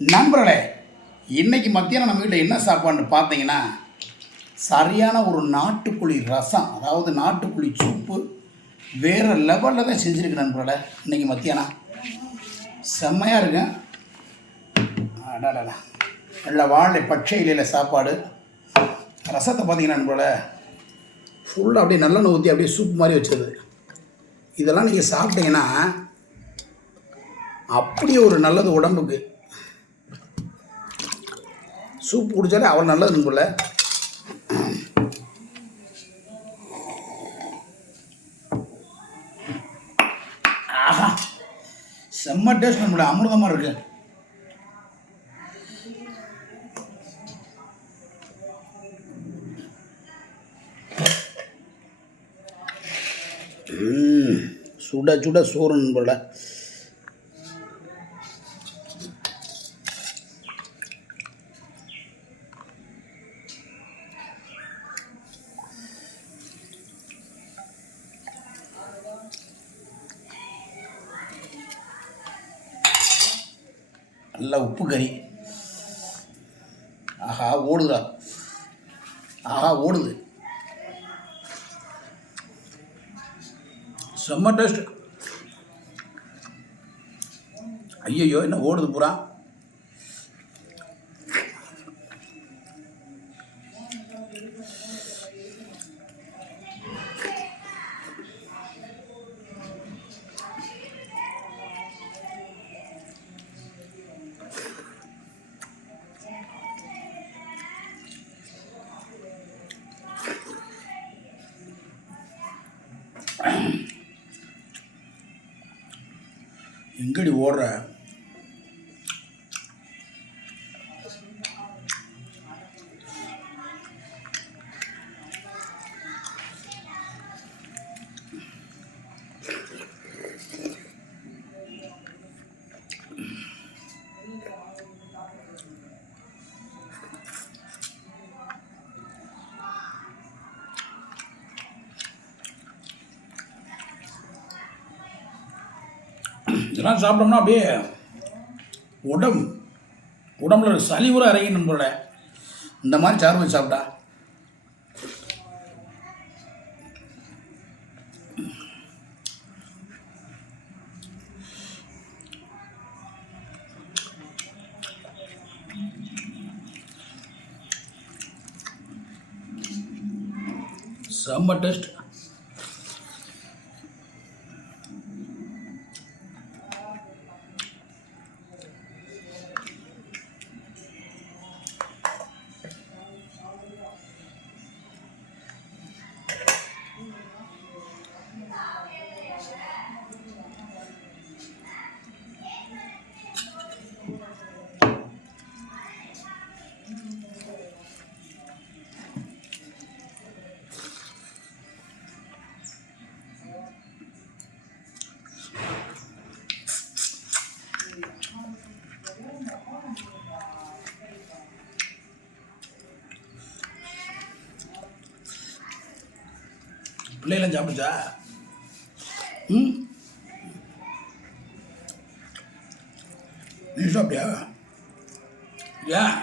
நண்பர்களே, இன்றைக்கி மத்தியானம் நம்ம வீட்டில் என்ன சாப்பாடுன்னு பார்த்தீங்கன்னா, சரியான ஒரு நாட்டுக்கோழி ரசம், அதாவது நாட்டுக்கோழி சூப்பு வேறு லெவலில் தான் செஞ்சுருக்கு நண்பர்களே. இன்றைக்கி மத்தியானம் செம்மையாக இருக்கு. அடாடா, நல்ல வாழை பச்சை இலையில் சாப்பாடு. ரசத்தை பார்த்தீங்கன்னா நண்பர்களே, ஃபுல்லாக அப்படியே நல்லெண்ணெய் ஊற்றி அப்படியே சூப் மாதிரி வச்சது. இதெல்லாம் நீங்கள் சாப்பிட்டீங்கன்னா அப்படியே ஒரு நல்லது உடம்புக்கு. சூப் குடித்தாலே அவ்வளோ நல்லது போல. ஆஹா, செம்ம டேஸ்ட் நம்மள அமிர்தமாக இருக்கு. சுட சுட சோறு நண்பர்கள. நல்லா உப்பு கறி. ஆஹா ஓடுதா, ஆஹா ஓடுது. செம்ம டேஸ்ட். ஐயோ என்ன ஓடுது பூரா. எங்கடி ஓடுற? இதெல்லாம் சாப்பிட்டோம்னா அப்படியே உடம்புல சளி கூட இறங்கணும் போல. இந்த மாதிரி சாறு வச்சு சாப்பிட்டா செம்ம டேஸ்ட். பிள்ளைலாம் சாப்பிடுச்சா? நீ சாப்பிட்டியா? ஏன்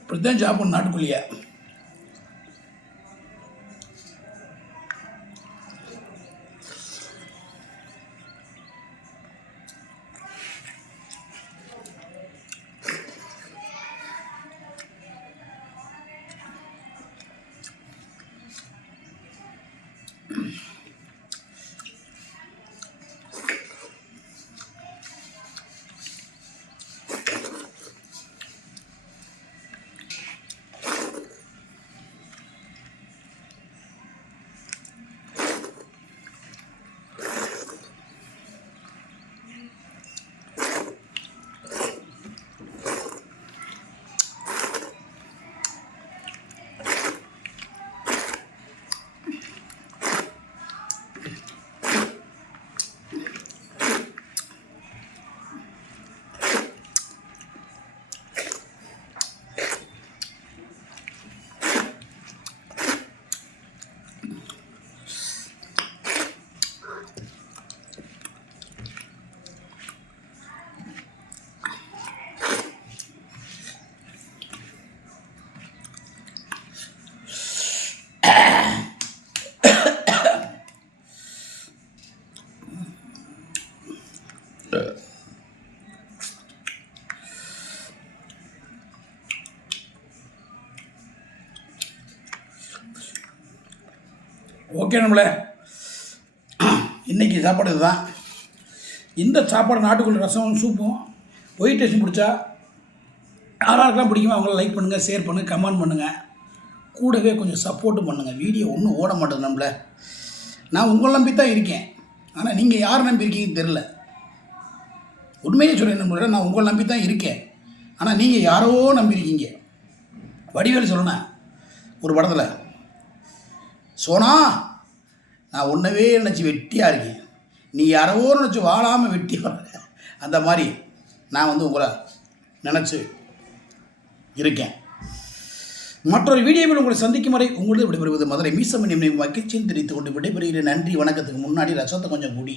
இப்படித்தான் சாப்பிடணும் நாட்டுக்குள்ளேயே. ஓகே நம்மளே, இன்றைக்கி சாப்பாடு இதுதான். இந்த சாப்பாடு நாட்டுக்கோழி ரசமும் சூப்பும் ஒயிட் ரைஸும் பிடிச்சா யாராருக்கெல்லாம் பிடிக்குமோ அவங்கள லைக் பண்ணுங்கள், ஷேர் பண்ணுங்கள், கமெண்ட் பண்ணுங்கள், கூடவே கொஞ்சம் சப்போர்ட்டும் பண்ணுங்கள். வீடியோ ஒன்றும் ஓட மாட்டேது நம்மள. நான் உங்களை நம்பி தான் இருக்கேன், ஆனால் நீங்கள் யாரை நம்பி இருக்கீங்கன்னு தெரில. உண்மையே சொல்கிறேன் நம்மளோட, நான் உங்களை நம்பி தான் இருக்கேன், ஆனால் நீங்கள் யாரோ நம்பியிருக்கீங்க. வடிவேலு சொல்லணும் ஒரு படத்தில், சோனா நான் உன்னவே நினச்சி வெட்டியாக இருக்கேன், நீ யாரோ நினச்சி வாழாமல் வெட்டி வர. அந்த மாதிரி நான் வந்து உங்களை நினச்சி இருக்கேன். மற்றொரு வீடியோவில் உங்களை சந்திக்கும் வரை உங்களது விடைபெறுவது மதுரை மீசமணி மகிழ்ச்சியும் தெரிவித்துக் கொண்டு விடைபெறுகிறேன். நன்றி, வணக்கத்துக்கு முன்னாடி ரசத்தை கொஞ்சம் கூடி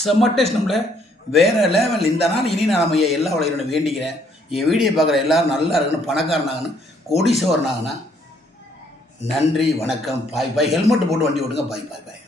செம்ம டேஸ்ட் நம்மள வேறு லெவல். இந்த நாள் இனி நான் நம்ம எல்லா உலகிலும் வேண்டிக்கிறேன். என் வீடியோ பார்க்குற எல்லோரும் நல்லா இருக்குன்னு, பணக்காரனாகணும், கோடீஸ்வரனாகணும். நன்றி, வணக்கம், பாய் பாய். ஹெல்மெட் போட்டு வண்டி ஓட்டுங்க. பாய் பாய் பாய்.